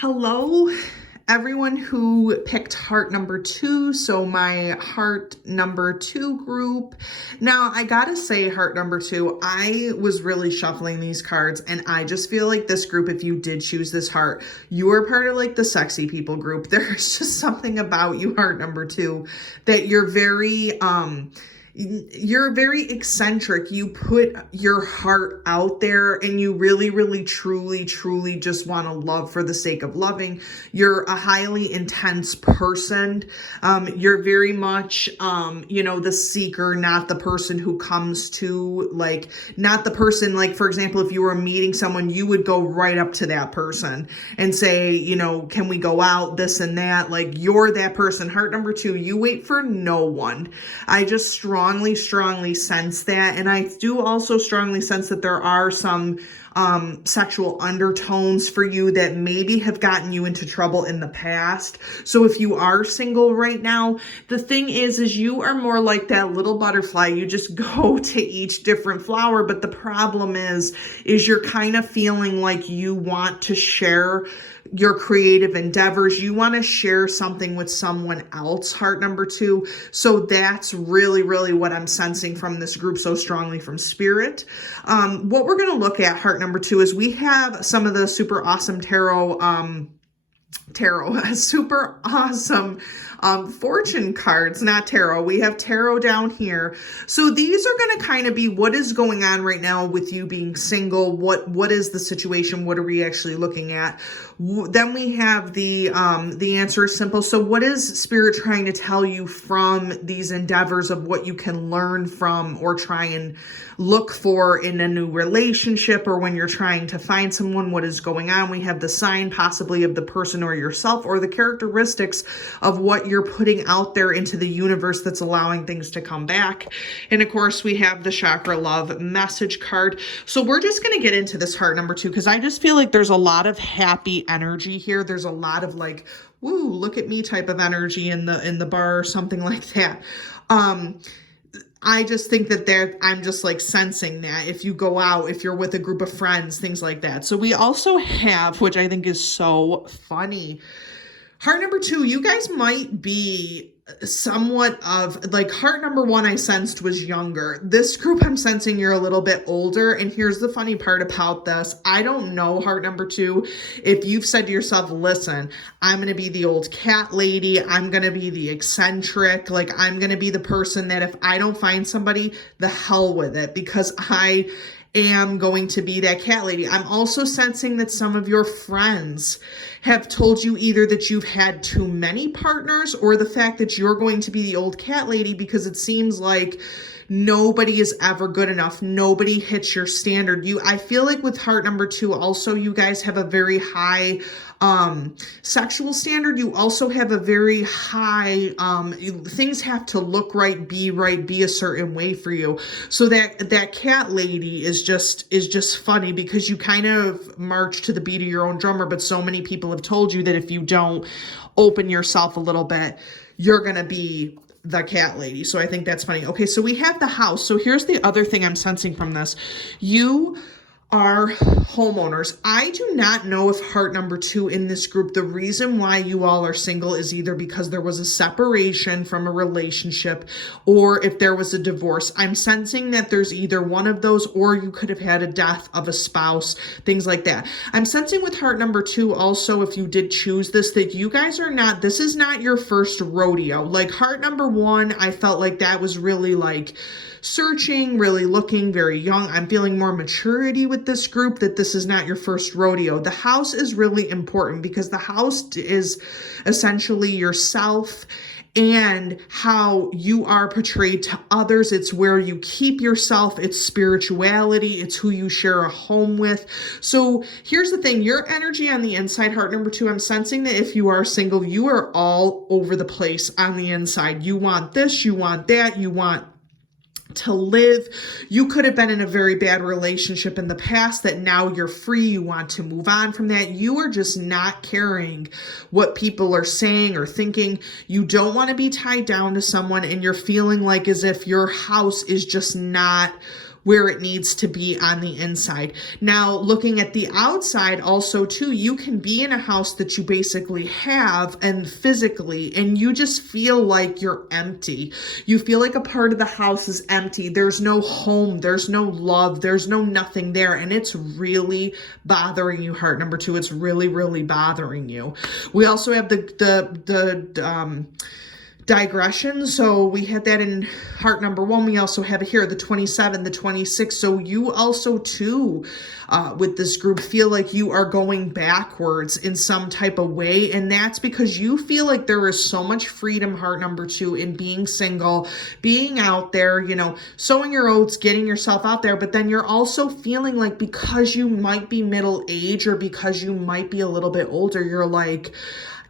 Hello, everyone who picked heart number 2. So my heart number 2 group. Now, I gotta say, heart number 2, I was really shuffling these cards, and I just feel like this group, if you did choose this heart, you are part of like the sexy people group. There's just something about you, heart number 2, that you're very eccentric. You put your heart out there and you really, really, truly, truly just want to love for the sake of loving. You're a highly intense person. You're very much, the seeker, not the person who comes to, like, not the person, like, for example, if you were meeting someone, you would go right up to that person and say, can we go out, this and that. Like, you're that person. Heart number 2, you wait for no one. I just strongly sense that. And I do also strongly sense that there are some sexual undertones for you that maybe have gotten you into trouble in the past. So if you are single right now, the thing is you are more like that little butterfly. You just go to each different flower. But the problem is you're kind of feeling like you want to share your creative endeavors. You want to share something with someone else, heart number 2. So that's really, really what I'm sensing from this group so strongly from spirit. What we're going to look at, heart number 2, is we have some of the super awesome tarot, super awesome fortune cards, not tarot. We have tarot down here. So these are going to kind of be what is going on right now with you being single. What is the situation? What are we actually looking at? Then we have the answer is simple. So what is spirit trying to tell you from these endeavors of what you can learn from or try and look for in a new relationship, or when you're trying to find someone? What is going on? We have the sign possibly of the person or yourself, or the characteristics of what you're putting out there into the universe that's allowing things to come back. And of course, we have the chakra love message card. So we're just going to get into this heart number 2, because I just feel like there's a lot of happy energy here. There's a lot of like, woo, look at me type of energy in the bar or something like that. I just think that I'm just like sensing that if you go out, if you're with a group of friends, things like that. So we also have, which I think is so funny, heart number 2, you guys might be somewhat of like heart number 1 I sensed was younger. This group I'm sensing you're a little bit older. And here's the funny part about this. I don't know, heart number 2, if you've said to yourself, listen, I'm going to be the old cat lady. I'm going to be the eccentric. Like, I'm going to be the person that if I don't find somebody, the hell with it, because I am going to be that cat lady. I'm also sensing that some of your friends have told you either that you've had too many partners, or the fact that you're going to be the old cat lady, because it seems like nobody is ever good enough. Nobody hits your standard. I feel like with heart number 2, also, you guys have a very high sexual standard. You also have a very high, things have to look right, be a certain way for you. So that cat lady is just funny, because you kind of march to the beat of your own drummer, but so many people have told you that if you don't open yourself a little bit, you're going to be the cat lady. So I think that's funny. Okay, so we have the house. So here's the other thing I'm sensing from this. You are homeowners. I do not know if heart number 2 in this group, the reason why you all are single is either because there was a separation from a relationship, or if there was a divorce. I'm sensing that there's either one of those, or you could have had a death of a spouse, things like that. I'm sensing with heart number 2 also, if you did choose this, that you guys are not, this is not your first rodeo. Like heart number 1, I felt like that was really like searching, really looking, very young. I'm feeling more maturity with this group, that this is not your first rodeo. The house is really important, because the house is essentially yourself and how you are portrayed to others. It's where you keep yourself. It's spirituality. It's who you share a home with. So here's the thing. Your energy on the inside, heart number 2, I'm sensing that if you are single, you are all over the place on the inside. You want this, you want that, you want to live. You could have been in a very bad relationship in the past that now you're free. You want to move on from that. You are just not caring what people are saying or thinking. You don't want to be tied down to someone, and you're feeling like as if your house is just not where it needs to be on the inside. Now, looking at the outside also too, you can be in a house that you basically have and physically, and you just feel like you're empty. You feel like a part of the house is empty. There's no home, there's no love, there's no nothing there, and it's really bothering you, heart number 2. It's really, really bothering you. We also have the digression. So we had that in heart number 1. We also have it here, the 27, the 26. So you also too, with this group, feel like you are going backwards in some type of way. And that's because you feel like there is so much freedom, heart number 2, in being single, being out there, sowing your oats, getting yourself out there. But then you're also feeling like because you might be middle age or because you might be a little bit older, you're like,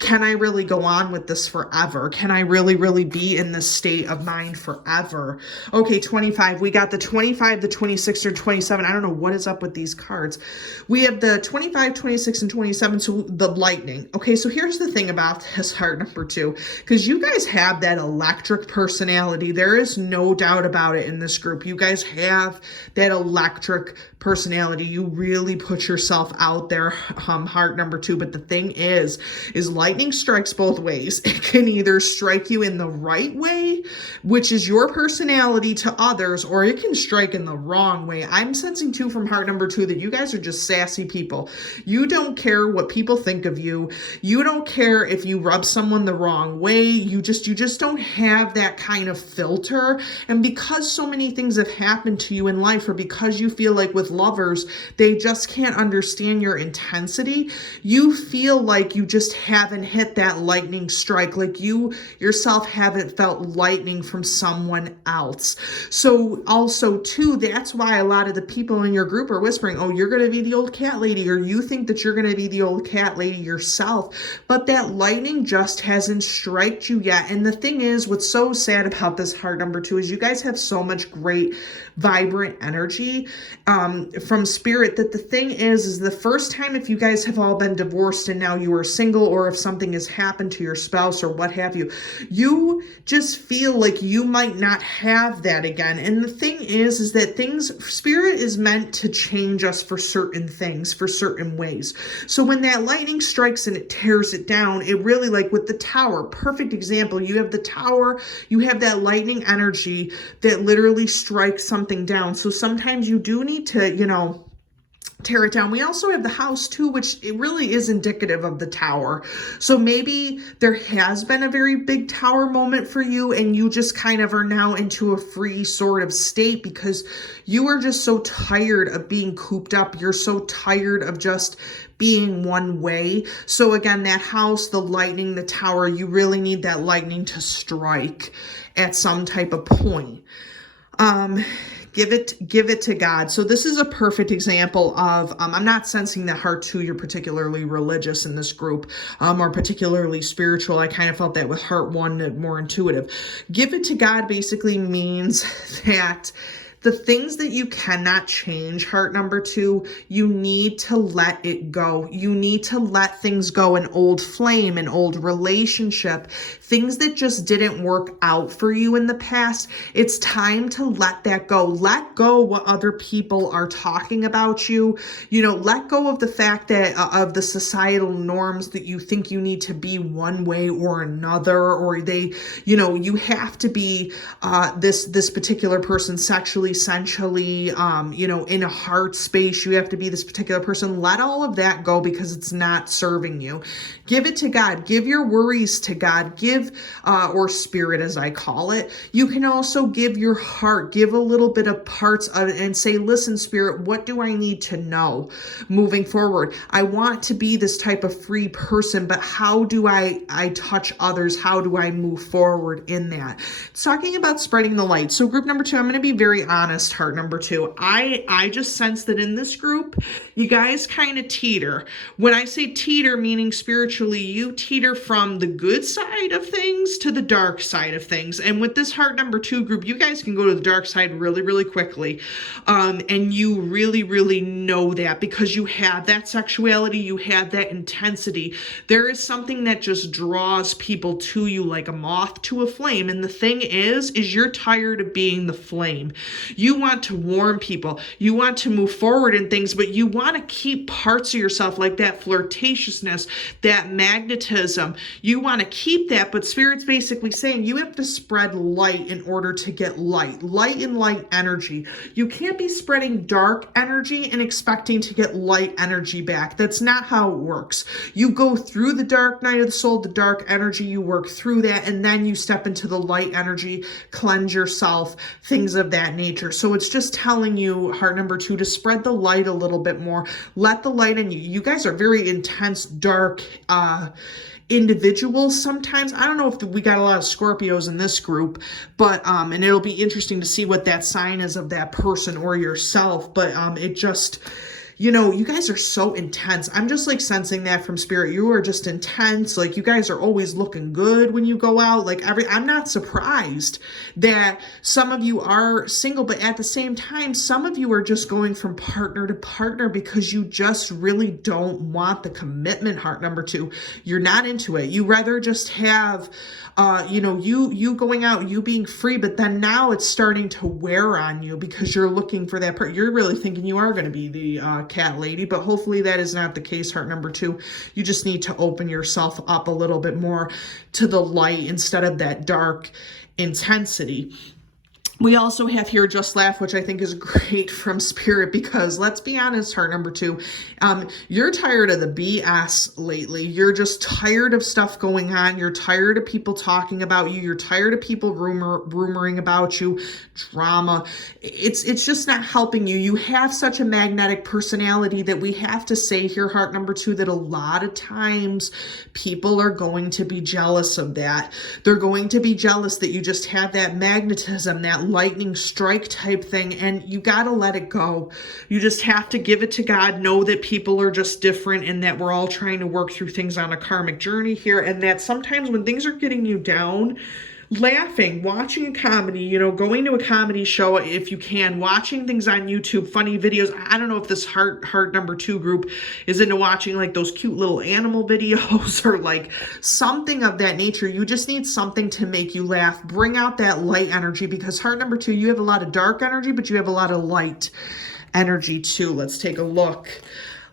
can I really go on with this forever? Can I really, really be in this state of mind forever? Okay, 25. We got the 25, the 26, or 27. I don't know what is up with these cards. We have the 25, 26, and 27, so the lightning. Okay, so here's the thing about this heart number 2, because you guys have that electric personality. There is no doubt about it in this group. You guys have that electric personality. You really put yourself out there, heart number 2. But the thing is lightning strikes both ways. It can either strike you in the right way, which is your personality to others, or it can strike in the wrong way. I'm sensing too from heart number 2 that you guys are just sassy people. You don't care what people think of you. You don't care if you rub someone the wrong way. You just don't have that kind of filter. And because so many things have happened to you in life, or because you feel like with lovers, they just can't understand your intensity, you feel like you just haven't hit that lightning strike, like you yourself haven't felt lightning from someone else. So also too, that's why a lot of the people in your group are whispering, oh, you're going to be the old cat lady, or you think that you're going to be the old cat lady yourself, but that lightning just hasn't striked you yet. And the thing is, what's so sad about this heart number 2 is you guys have so much great vibrant energy from spirit, that the thing is the first time, if you guys have all been divorced and now you are single, or if something has happened to your spouse or what have you, you just feel like you might not have that again. And the thing is that spirit is meant to change us for certain things, for certain ways. So when that lightning strikes and it tears it down, it really, like with the tower, perfect example, you have the tower, you have that lightning energy that literally strikes something down. So sometimes you do need to, tear it down. We also have the house too, which it really is indicative of the tower. So maybe there has been a very big tower moment for you, and you just kind of are now into a free sort of state because you are just so tired of being cooped up. You're so tired of just being one way. So again, that house, the lightning, the tower, you really need that lightning to strike at some type of point. Give it to God. So this is a perfect example of, I'm not sensing that heart 2, you're particularly religious in this group, or particularly spiritual. I kind of felt that with heart 1, more intuitive. Give it to God basically means that the things that you cannot change, heart number 2, you need to let it go. You need to let things go. An old flame, an old relationship, things that just didn't work out for you in the past. It's time to let that go. Let go what other people are talking about you. Let go of the fact that of the societal norms that you think you need to be one way or another, or you have to be this particular person sexually, sensually, in a heart space, you have to be this particular person. Let all of that go because it's not serving you. Give it to God. Give your worries to God. Give, or spirit as I call it. You can also give your heart, give a little bit of parts of it and say, listen, spirit, what do I need to know moving forward? I want to be this type of free person, but how do I touch others? How do I move forward in that? It's talking about spreading the light. So group number 2, I'm going to be very honest, heart number 2. I just sense that in this group, you guys kind of teeter. When I say teeter, meaning spiritually, you teeter from the good side of things to the dark side of things. And with this heart number 2 group, you guys can go to the dark side really, really quickly. And you really, really know that because you have that sexuality, you have that intensity. There is something that just draws people to you like a moth to a flame. And the thing is you're tired of being the flame. You want to warn people. You want to move forward in things, but you want to keep parts of yourself like that flirtatiousness, that magnetism. You want to keep that, but Spirit's basically saying you have to spread light in order to get light. Light and light energy. You can't be spreading dark energy and expecting to get light energy back. That's not how it works. You go through the dark night of the soul, the dark energy, you work through that, and then you step into the light energy, cleanse yourself, things of that nature. So it's just telling you, heart number 2, to spread the light a little bit more. Let the light in you. You guys are very intense, dark, individuals sometimes. I don't know if we got a lot of Scorpios in this group, but and it'll be interesting to see what that sign is of that person or yourself, but it just, you know, you guys are so intense. I'm just like sensing that from Spirit. You are just intense. Like, you guys are always looking good when you go out. Like, I'm not surprised that some of you are single, but at the same time, some of you are just going from partner to partner because you just really don't want the commitment, heart number 2. You're not into it. You rather just have, you know, you going out, you being free, but then now it's starting to wear on you because you're looking for that part. You're really thinking you are going to be the cat lady, but hopefully that is not the case, heart number 2. You just need to open yourself up a little bit more to the light instead of that dark intensity. We also have here Just Laugh, which I think is great from Spirit, because let's be honest, heart number 2, you're tired of the BS lately. You're just tired of stuff going on. You're tired of people talking about you. You're tired of people rumoring about you, drama. It's just not helping you. You have such a magnetic personality that we have to say here, heart number 2, that a lot of times people are going to be jealous of that. They're going to be jealous that you just have that magnetism, that lightning strike type thing, and you got to let it go. You just have to give it to God. Know that people are just different and that we're all trying to work through things on a karmic journey here, and that sometimes when things are getting you down, laughing, watching a comedy, you know, going to a comedy show if you can, watching things on YouTube, funny videos. I don't know if this heart number 2 group is into watching like those cute little animal videos or like something of that nature. You just need something to make you laugh. Bring out that light energy, because heart number 2, you have a lot of dark energy, but you have a lot of light energy too. Let's take a look.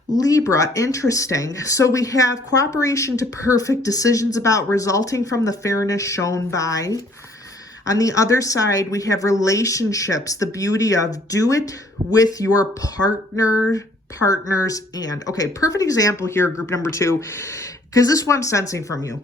Libra, interesting. So we have cooperation to perfect, decisions about resulting from the fairness shown by. On the other side, we have relationships, the beauty of do it with your partners, and. Okay, perfect example here, group number 2, because this is what I'm sensing from you.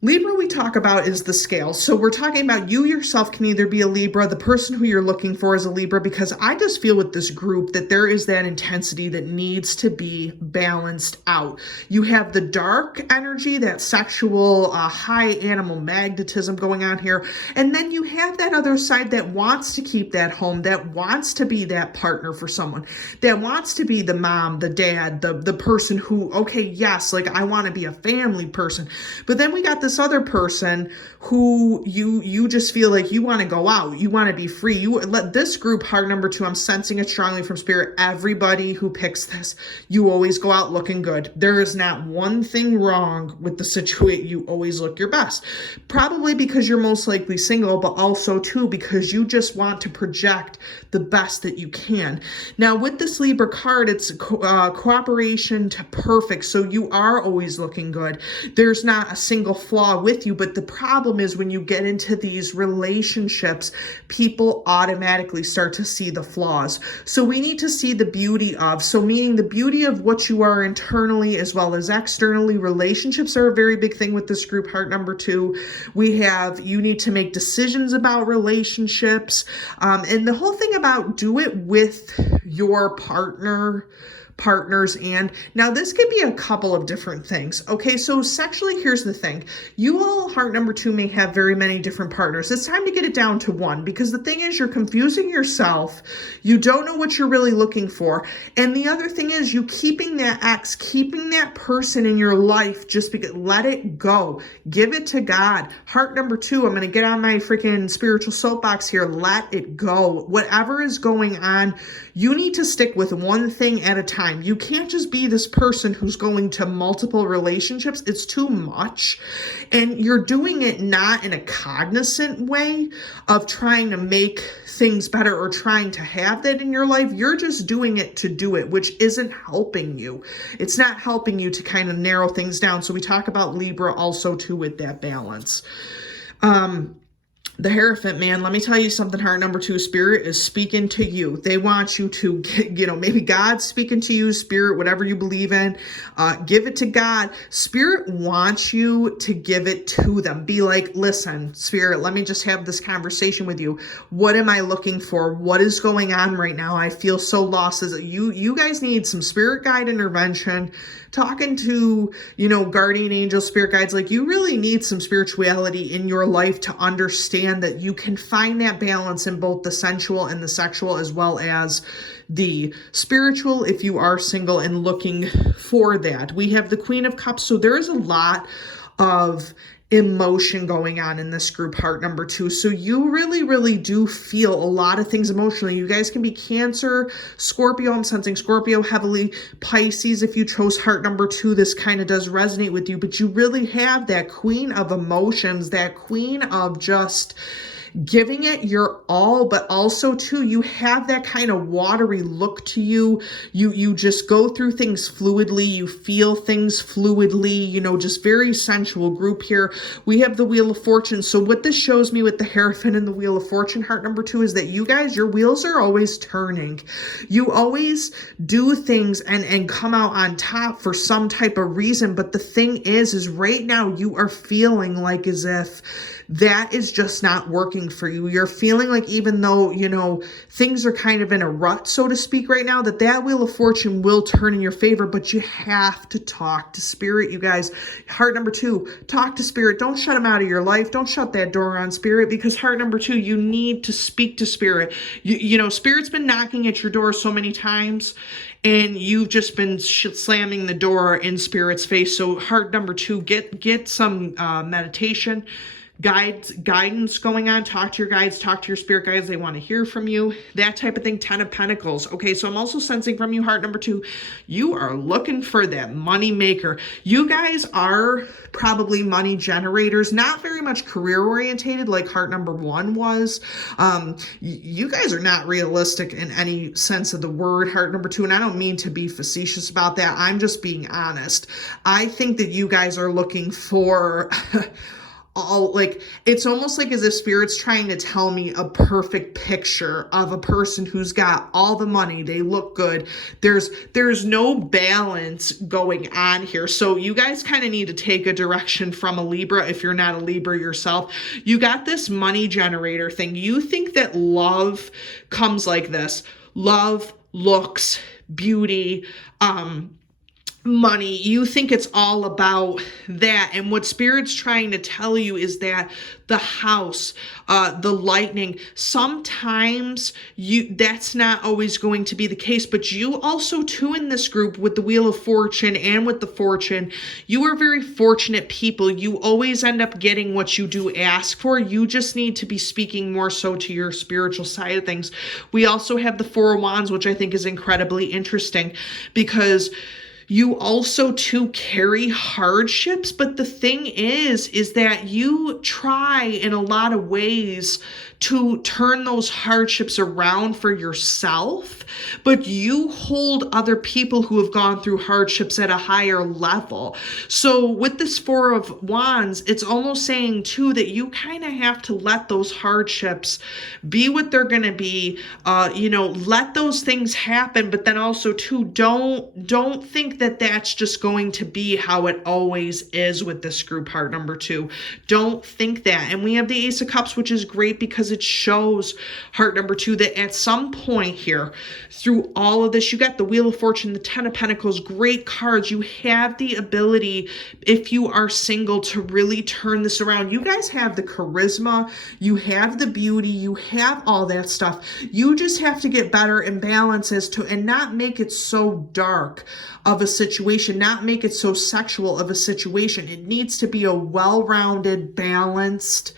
Libra we talk about is the scale. So we're talking about you yourself can either be a Libra, the person who you're looking for is a Libra, because I just feel with this group that there is that intensity that needs to be balanced out. You have the dark energy, that sexual, high animal magnetism going on here. And then you have that other side that wants to keep that home, that wants to be that partner for someone, that wants to be the mom, the dad, the person who, okay, yes, like I want to be a family person. But then we got this other person who you just feel like you want to go out, you want to be free. You let this group, heart number 2, I'm sensing it strongly from Spirit. Everybody who picks this, you always go out looking good. There is not one thing wrong with the situation. You always look your best, probably because you're most likely single, but also too because you just want to project the best that you can. Now with this Libra card, it's cooperation to perfect. So you are always looking good. There's not a single flaw with you, but the problem is when you get into these relationships, people automatically start to see the flaws. So we need to see the beauty of, so meaning the beauty of what you are internally as well as externally. Relationships are a very big thing with this group, heart number 2. We have, you need to make decisions about relationships, and the whole thing about do it with your partners. And now this could be a couple of different things. Okay, so sexually, here's the thing. You all, heart number 2, may have very many different partners. It's time to get it down to one, because the thing is you're confusing yourself. You don't know what you're really looking for. And the other thing is you keeping that ex, keeping that person in your life, just because, let it go. Give it to God. Heart number 2, I'm going to get on my freaking spiritual soapbox here. Let it go. Whatever is going on, you need to stick with one thing at a time. time. You can't just be this person who's going to multiple relationships. It's too much. And you're doing it not in a cognizant way of trying to make things better or trying to have that in your life. You're just doing it to do it, which isn't helping you. It's not helping you to kind of narrow things down. So we talk about Libra also too with that balance. The Hierophant, man, let me tell you something, heart number 2, Spirit is speaking to you. They want you to get, maybe God's speaking to you, Spirit, whatever you believe in, give it to God. Spirit wants you to give it to them. Be like, listen, Spirit, let me just have this conversation with you. What am I looking for? What is going on right now? I feel so lost. You guys need some spirit guide intervention. Talking to, guardian angels, spirit guides, like you really need some spirituality in your life to understand that you can find that balance in both the sensual and the sexual, as well as the spiritual if you are single and looking for that. We have the Queen of Cups. So there is a lot of emotion going on in this group, heart number 2. So you really, really do feel a lot of things emotionally. You guys can be Cancer, Scorpio. I'm sensing Scorpio heavily, Pisces. If you chose heart number 2, this kind of does resonate with you, but you really have that queen of emotions, that queen of just giving it your all, but also too, you have that kind of watery look to you. You just go through things fluidly. You feel things fluidly, just very sensual group here. We have the Wheel of Fortune. So what this shows me with the Hierophant and the Wheel of Fortune, heart number 2, is that you guys, your wheels are always turning. You always do things and come out on top for some type of reason. But the thing is right now you are feeling like as if that is just not working for you. You're feeling like even though, things are kind of in a rut, so to speak, right now, that Wheel of Fortune will turn in your favor, but you have to talk to Spirit, you guys. Heart number 2, talk to Spirit. Don't shut him out of your life. Don't shut that door on Spirit, because heart number 2, you need to speak to Spirit. Spirit's been knocking at your door so many times, and you've just been slamming the door in Spirit's face. So heart number 2, get some meditation, guidance going on. Talk to your guides, talk to your spirit guides. They want to hear from you, that type of thing. 10 of Pentacles. Okay, so I'm also sensing from you, heart number 2, you are looking for that money maker. You guys are probably money generators, not very much career orientated like heart number 1 was. You guys are not realistic in any sense of the word, heart number 2, and I don't mean to be facetious about that. I'm just being honest. I think that you guys are looking for it's almost like as if Spirit's trying to tell me a perfect picture of a person who's got all the money. They look good. There's no balance going on here. So you guys kind of need to take a direction from a Libra if you're not a Libra yourself. You got this money generator thing. You think that love comes like this. Love, looks, beauty, money. You think it's all about that. And what Spirit's trying to tell you is that the house, the lightning, sometimes that's not always going to be the case. But you also too in this group with the Wheel of Fortune and with the Fortune, you are very fortunate people. You always end up getting what you do ask for. You just need to be speaking more so to your spiritual side of things. We also have the Four of Wands, which I think is incredibly interesting because you also too carry hardships, but the thing is that you try in a lot of ways to turn those hardships around for yourself, but you hold other people who have gone through hardships at a higher level. So with this Four of Wands, it's almost saying too that you kind of have to let those hardships be what they're going to be, let those things happen, but then also too, don't think that that's just going to be how it always is with this group, heart number 2. Don't think that. And we have the Ace of Cups, which is great because it shows, heart number 2, that at some point here through all of this, you got the Wheel of Fortune, the 10 of Pentacles, great cards. You have the ability, if you are single, to really turn this around. You guys have the charisma, you have the beauty, you have all that stuff. You just have to get better in balance and not make it so dark of a situation, not make it so sexual of a situation. It needs to be a well-rounded, balanced,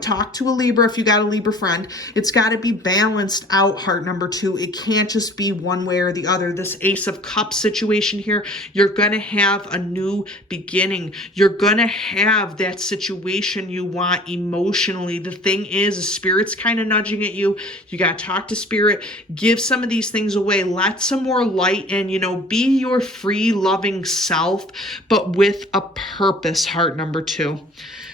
talk to a Libra if you got a Libra friend. It's got to be balanced out, heart number 2. It can't just be one way or the other. This Ace of Cups situation here, you're going to have a new beginning. You're going to have that situation you want emotionally. The thing is, Spirit's kind of nudging at you. You got to talk to Spirit, give some of these things away, let some more light in, be your free, loving self, but with a purpose, heart number 2.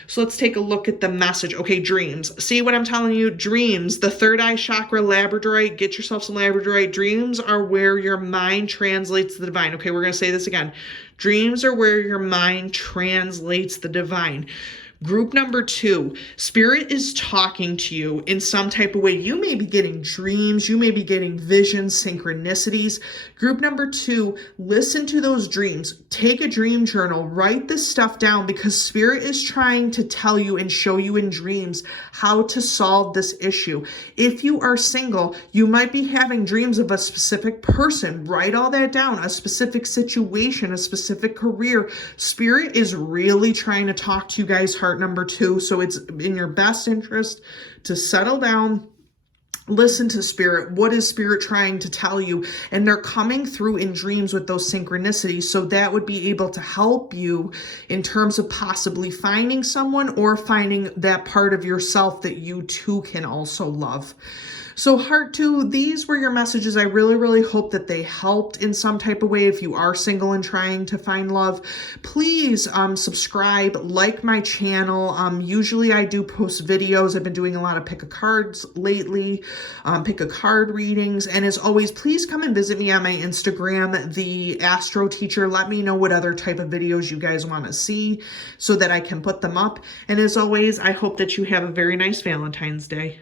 So let's take a look at the message. Okay, dreams. See what I'm telling you? Dreams, the third eye chakra, labradorite. Get yourself some labradorite. Dreams are where your mind translates the divine. Okay, we're going to say this again. Dreams are where your mind translates the divine. Group number 2, Spirit is talking to you in some type of way. You may be getting dreams. You may be getting visions, synchronicities. Group number 2, listen to those dreams. Take a dream journal. Write this stuff down because Spirit is trying to tell you and show you in dreams how to solve this issue. If you are single, you might be having dreams of a specific person. Write all that down. A specific situation, a specific career. Spirit is really trying to talk to you guys, heart number 2. So it's in your best interest to settle down, listen to Spirit. What is Spirit trying to tell you? And they're coming through in dreams with those synchronicities. So that would be able to help you in terms of possibly finding someone or finding that part of yourself that you too can also love. So heart 2, these were your messages. I really, really hope that they helped in some type of way. If you are single and trying to find love, please subscribe, like my channel. Usually I do post videos. I've been doing a lot of pick a cards lately, pick a card readings. And as always, please come and visit me on my Instagram, The Astro Teacher. Let me know what other type of videos you guys want to see so that I can put them up. And as always, I hope that you have a very nice Valentine's Day.